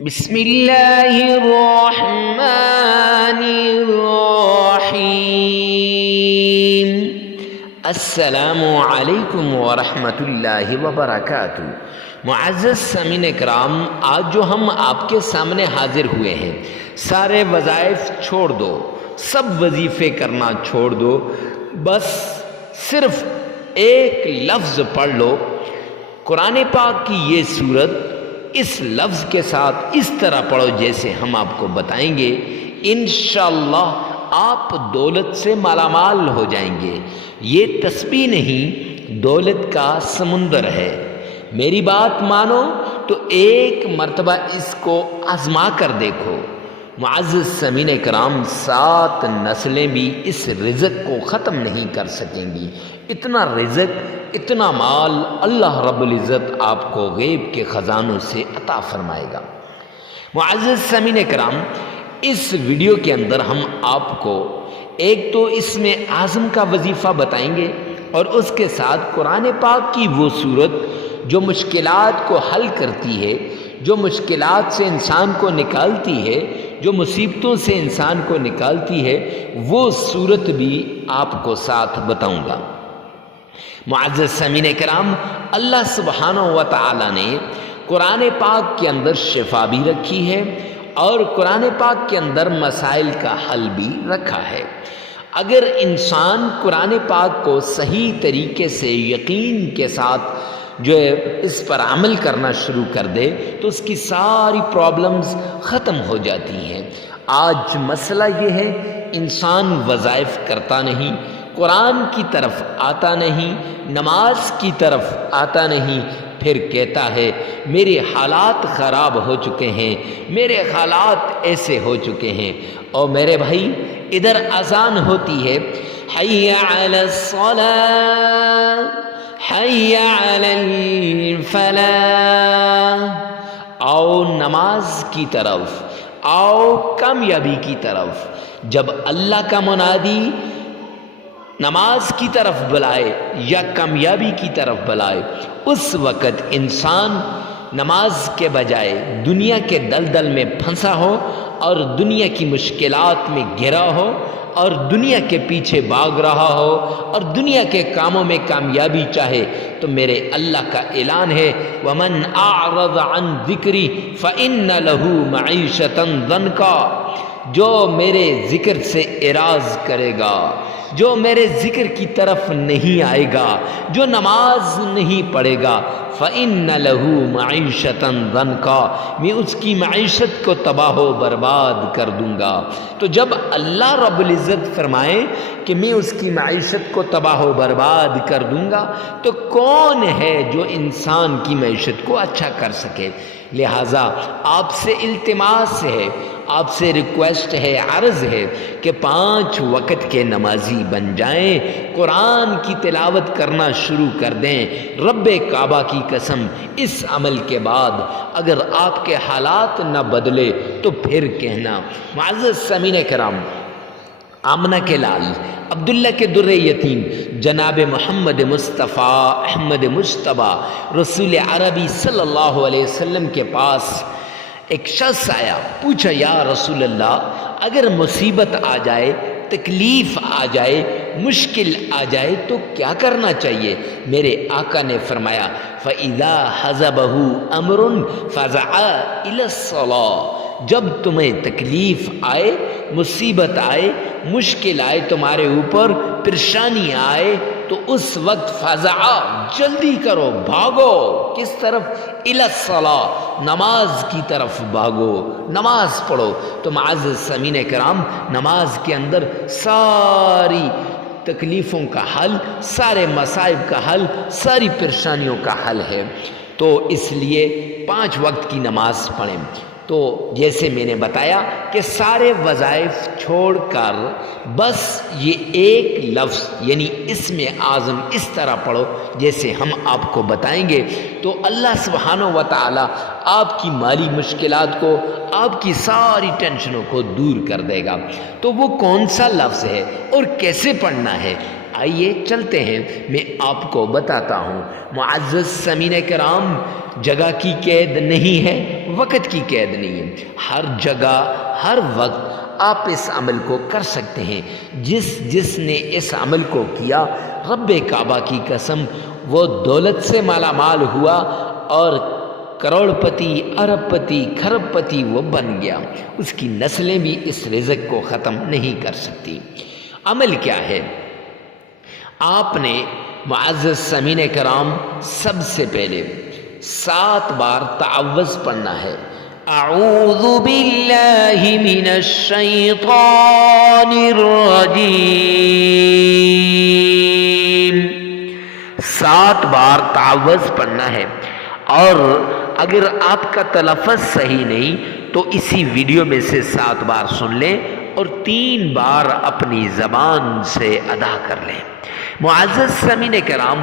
بسم اللہ الرحمن الرحیم۔ السلام علیکم ورحمۃ اللہ وبرکاتہ۔ معزز سامعین کرام، آج جو ہم آپ کے سامنے حاضر ہوئے ہیں، سارے وظائف چھوڑ دو، سب وظیفے کرنا چھوڑ دو، بس صرف ایک لفظ پڑھ لو، قرآن پاک کی یہ سورت اس لفظ کے ساتھ اس طرح پڑھو جیسے ہم آپ کو بتائیں گے، انشاءاللہ آپ دولت سے مالا مال ہو جائیں گے۔ یہ تسبیح نہیں، دولت کا سمندر ہے۔ میری بات مانو تو ایک مرتبہ اس کو آزما کر دیکھو۔ معزز سامعین کرام، 7 نسلیں بھی اس رزق کو ختم نہیں کر سکیں گی۔ اتنا رزق، اتنا مال اللہ رب العزت آپ کو غیب کے خزانوں سے عطا فرمائے گا۔ معزز سامعین کرام، اس ویڈیو کے اندر ہم آپ کو ایک تو اس میں اعظم کا وظیفہ بتائیں گے، اور اس کے ساتھ قرآن پاک کی وہ سورت جو مشکلات کو حل کرتی ہے، جو مشکلات سے انسان کو نکالتی ہے، جو مصیبتوں سے انسان کو نکالتی ہے، وہ سورت بھی آپ کو ساتھ بتاؤں گا۔ معزز سامعین کرام، اللہ سبحانہ و تعالی نے قرآن پاک کے اندر شفا بھی رکھی ہے، اور قرآن پاک کے اندر مسائل کا حل بھی رکھا ہے۔ اگر انسان قرآن پاک کو صحیح طریقے سے یقین کے ساتھ جو ہے اس پر عمل کرنا شروع کر دے تو اس کی ساری پرابلمز ختم ہو جاتی ہیں۔ آج مسئلہ یہ ہے، انسان وظائف کرتا نہیں، قرآن کی طرف آتا نہیں، نماز کی طرف آتا نہیں، پھر کہتا ہے میرے حالات خراب ہو چکے ہیں، میرے حالات ایسے ہو چکے ہیں۔ اور میرے بھائی، ادھر اذان ہوتی ہے، حی علی الصلاۃ، حی علی الفلاح، آؤ نماز کی طرف، آؤ کامیابی کی طرف۔ جب اللہ کا منادی نماز کی طرف بلائے یا کامیابی کی طرف بلائے، اس وقت انسان نماز کے بجائے دنیا کے دلدل میں پھنسا ہو اور دنیا کی مشکلات میں گھرا ہو اور دنیا کے پیچھے بھاگ رہا ہو اور دنیا کے کاموں میں کامیابی چاہے، تو میرے اللہ کا اعلان ہے، وَمَنْ أَعْرَضَ عَنْ ذِكْرِي فَإِنَّ لَهُ مَعِيشَةً ضَنْكًا۔ جو میرے ذکر سے اعراض کرے گا، جو میرے ذکر کی طرف نہیں آئے گا، جو نماز نہیں پڑھے گا، فَإِنَّ لَهُ مَعِيشَةً ضَنْكًا، میں اس کی معیشت کو تباہ و برباد کر دوں گا۔ تو جب اللہ رب العزت فرمائے کہ میں اس کی معیشت کو تباہ و برباد کر دوں گا، تو کون ہے جو انسان کی معیشت کو اچھا کر سکے؟ لہٰذا آپ سے التماس ہے، آپ سے ریکویسٹ ہے، عرض ہے کہ 5 وقت کے نمازی بن جائیں، قرآن کی تلاوت کرنا شروع کر دیں۔ رب کعبہ کی قسم، اس عمل کے بعد اگر آپ کے حالات نہ بدلے تو پھر کہنا۔ معزز سامعین کرام، آمنہ کے لال، عبداللہ کے در یتیم، جناب محمد مصطفیٰ احمد مجتبیٰ رسول عربی صلی اللہ علیہ وسلم کے پاس ایک شخص آیا، پوچھا یا رسول اللہ، اگر مصیبت آ جائے، تکلیف آ جائے، مشکل آ جائے تو کیا کرنا چاہیے؟ میرے آقا نے فرمایا، فَإِذَا حَزَبَهُ أَمْرٌ فَزَعَ إِلَى الصَّلَاةِ۔ جب تمہیں تکلیف آئے، مصیبت آئے، مشکل آئے تمہارے اوپر، پریشانی آئے، تو اس وقت فزع، جلدی کرو، بھاگو، کس طرف؟ الی الصلاۃ، نماز کی طرف بھاگو، نماز پڑھو۔ تو معزز سامعین کرام، نماز کے اندر ساری تکلیفوں کا حل، سارے مصائب کا حل، ساری پریشانیوں کا حل ہے۔ تو اس لیے 5 وقت کی نماز پڑھیں۔ تو جیسے میں نے بتایا کہ سارے وظائف چھوڑ کر بس یہ ایک لفظ یعنی اسم اعظم اس طرح پڑھو جیسے ہم آپ کو بتائیں گے، تو اللہ سبحانہ و تعالی آپ کی مالی مشکلات کو، آپ کی ساری ٹینشنوں کو دور کر دے گا۔ تو وہ کون سا لفظ ہے اور کیسے پڑھنا ہے، آئیے چلتے ہیں، میں آپ کو بتاتا ہوں۔ معزز سامعین کرام، جگہ کی قید نہیں ہے، وقت کی قید نہیں ہے، ہر جگہ ہر وقت آپ اس عمل کو کر سکتے ہیں۔ جس نے اس عمل کو کیا، رب کعبہ کی قسم، وہ دولت سے مالا مال ہوا اور کروڑ پتی، ارب پتی، کھرب پتی وہ بن گیا، اس کی نسلیں بھی اس رزق کو ختم نہیں کر سکتی۔ عمل کیا ہے؟ آپ نے معزز سامعین کرام سب سے پہلے 7 بار تعوذ پڑھنا ہے۔ اعوذ باللہ من الشیطان الرجیم، 7 بار تعوذ پڑھنا ہے۔ اور اگر آپ کا تلفظ صحیح نہیں تو اسی ویڈیو میں سے 7 بار سن لیں اور 3 بار اپنی زبان سے ادا کر لیں۔ معزز سامعین کرام،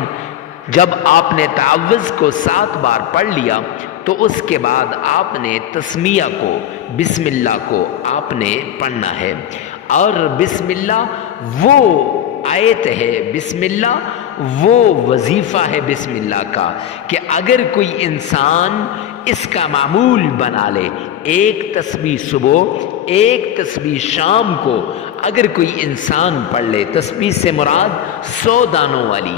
جب آپ نے تعوذ کو 7 بار پڑھ لیا تو اس کے بعد آپ نے تسمیہ کو، بسم اللہ کو آپ نے پڑھنا ہے۔ اور بسم اللہ وہ آیت ہے، بسم اللہ وہ وظیفہ ہے بسم اللہ کا، کہ اگر کوئی انسان اس کا معمول بنا لے، ایک تسبیح صبح، ایک تسبیح شام کو اگر کوئی انسان پڑھ لے، تسبیح سے مراد 100 دانوں والی،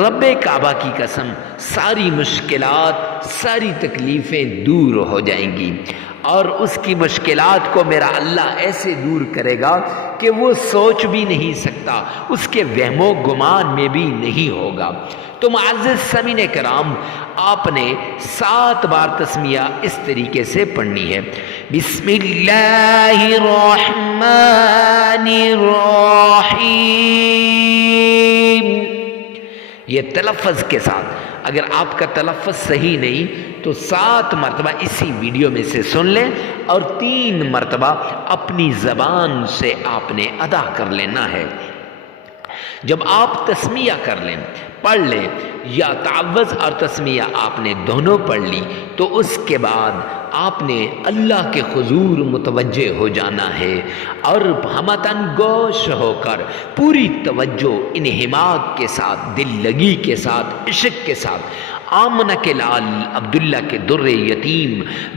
رب کعبہ کی قسم ساری مشکلات، ساری تکلیفیں دور ہو جائیں گی، اور اس کی مشکلات کو میرا اللہ ایسے دور کرے گا کہ وہ سوچ بھی نہیں سکتا، اس کے وہم و گمان میں بھی نہیں ہوگا۔ تو معزز سامعین کرام، آپ نے 7 بار تسمیہ اس طریقے سے پڑھنی ہے۔ بسم اللہ الرحمن الرحیم، یہ تلفظ کے ساتھ۔ اگر آپ کا تلفظ صحیح نہیں تو 7 مرتبہ اسی ویڈیو میں سے سن لیں اور 3 مرتبہ اپنی زبان سے آپ نے ادا کر لینا ہے۔ جب آپ تسمیہ کر لیں، پڑھ لیں، یا تعوذ اور تسمیہ آپ نے دونوں پڑھ لی، تو اس کے بعد آپ نے اللہ کے حضور متوجہ ہو جانا ہے اور ہمتاً گوش ہو کر پوری توجہ، انہماک کے ساتھ، دل لگی کے ساتھ، عشق کے ساتھ آمنہ کے لال عبداللہ کے در یتیم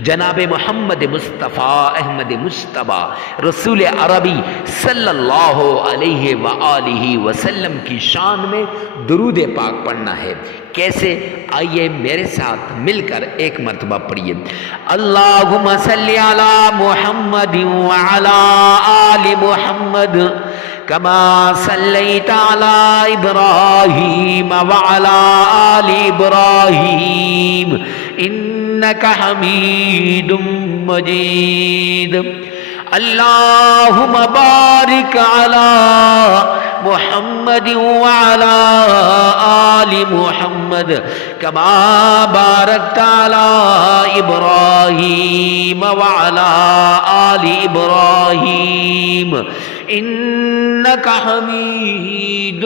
جناب محمد مصطفیٰ احمد مجتبیٰ رسول عربی صلی اللہ علیہ وآلہ وسلم کی شان میں درود پاک پڑھنا ہے۔ کیسے؟ آئیے میرے ساتھ مل کر ایک مرتبہ پڑھیے۔ اللہم صلی علی محمد وعلی آل محمد كما صليت على إبراهيم وعلى آل إبراهيم إنك حميد مجيد اللهم بارك على محمد وعلى آل محمد كما باركت على إبراهيم وعلى آل إبراهيم إنك حميد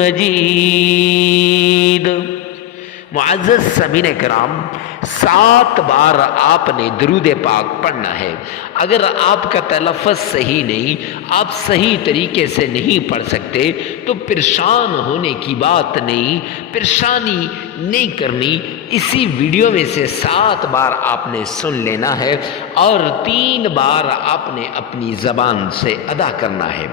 مجيد۔ معزز سامعین کرام، 7 بار آپ نے درود پاک پڑھنا ہے۔ اگر آپ کا تلفظ صحیح نہیں، آپ صحیح طریقے سے نہیں پڑھ سکتے تو پریشان ہونے کی بات نہیں، پریشانی نہیں کرنی۔ اسی ویڈیو میں سے 7 بار آپ نے سن لینا ہے اور 3 بار آپ نے اپنی زبان سے ادا کرنا ہے۔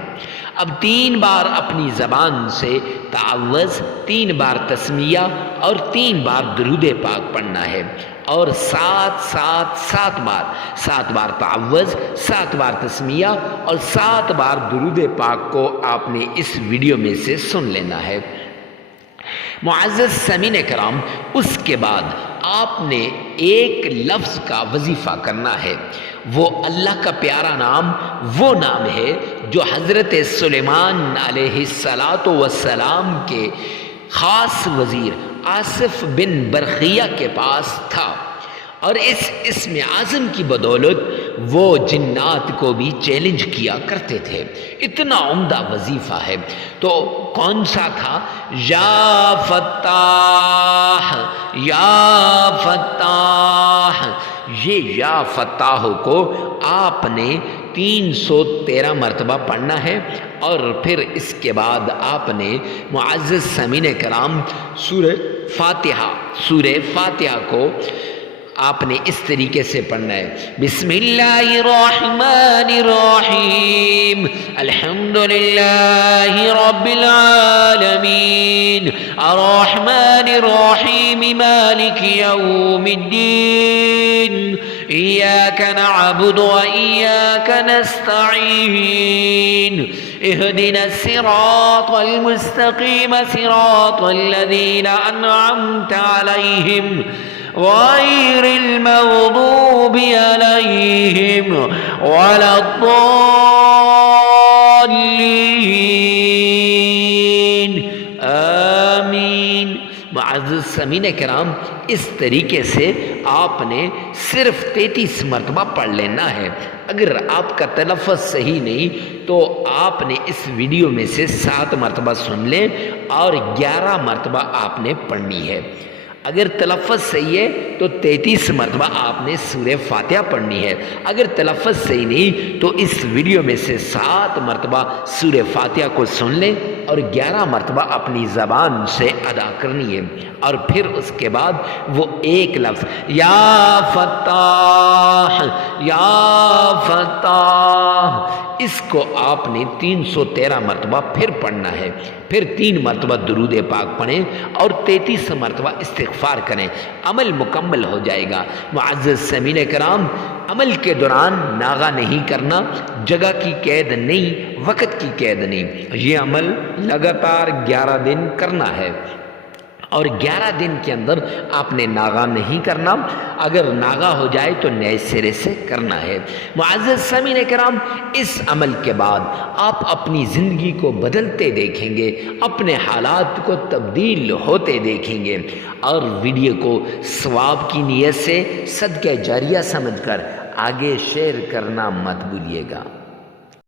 اب 3 بار اپنی زبان سے تعوذ، 3 بار تسمیہ اور 3 بار درود پاک پڑھنا ہے، اور 7 بار تعوذ، 7 بار تسمیہ اور 7 بار درود پاک کو آپ نے اس ویڈیو میں سے سن لینا ہے۔ معزز سامعین کرام، اس کے بعد آپ نے ایک لفظ کا وظیفہ کرنا ہے۔ وہ اللہ کا پیارا نام، وہ نام ہے جو حضرت سلیمان علیہ السلام کے خاص وزیر آصف بن برخیہ کے پاس تھا، اور اس اسم اعظم کی بدولت وہ جنات کو بھی چیلنج کیا کرتے تھے۔ اتنا عمدہ وظیفہ ہے۔ تو کون سا تھا؟ یا فتاح، یا فتاح۔ یہ یا فتاح کو آپ نے 313 مرتبہ پڑھنا ہے، اور پھر اس کے بعد آپ نے معزز سامعین کرام سورہ فاتحہ کو آپ نے اس طریقے سے پڑھنا ہے، بسم اللہ الرحمن الرحیم الحمدللہ رب العالمین الرحمن الرحیم مالک یوم الدین ایاک نعبد و ایاک نستعین اهدنا الصراط المستقیم صراط الذین انعمت علیہم غیر المغضوب علیہم ولا الضالین آمین۔ معزز سامعین کرام، اس طریقے سے آپ نے صرف 33 مرتبہ پڑھ لینا ہے۔ اگر آپ کا تلفظ صحیح نہیں تو آپ نے اس ویڈیو میں سے 7 مرتبہ سن لیں اور 11 مرتبہ آپ نے پڑھنی ہے۔ اگر تلفظ صحیح ہے تو 33 مرتبہ آپ نے سورہ فاتحہ پڑھنی ہے۔ اگر تلفظ صحیح نہیں تو اس ویڈیو میں سے 7 مرتبہ سورہ فاتحہ کو سن لیں اور 11 مرتبہ اپنی زبان سے ادا کرنی ہے، اور پھر اس کے بعد وہ ایک لفظ یا فتاح یا فتاح، اس کو آپ نے 313 مرتبہ پھر پڑھنا ہے۔ پھر 3 مرتبہ درود پاک پڑھیں اور 33 مرتبہ استغفار کریں، عمل مکمل ہو جائے گا۔ معزز سامعین کرام، عمل کے دوران ناغہ نہیں کرنا، جگہ کی قید نہیں، وقت کی قید نہیں، یہ عمل لگاتار 11 دن کرنا ہے، اور 11 دن کے اندر آپ نے ناغہ نہیں کرنا، اگر ناغہ ہو جائے تو نئے سرے سے کرنا ہے۔ معزز سامعین کرام، اس عمل کے بعد آپ اپنی زندگی کو بدلتے دیکھیں گے، اپنے حالات کو تبدیل ہوتے دیکھیں گے، اور ویڈیو کو ثواب کی نیت سے صدقہ جاریہ سمجھ کر آگے شیئر کرنا مت بھولیے گا۔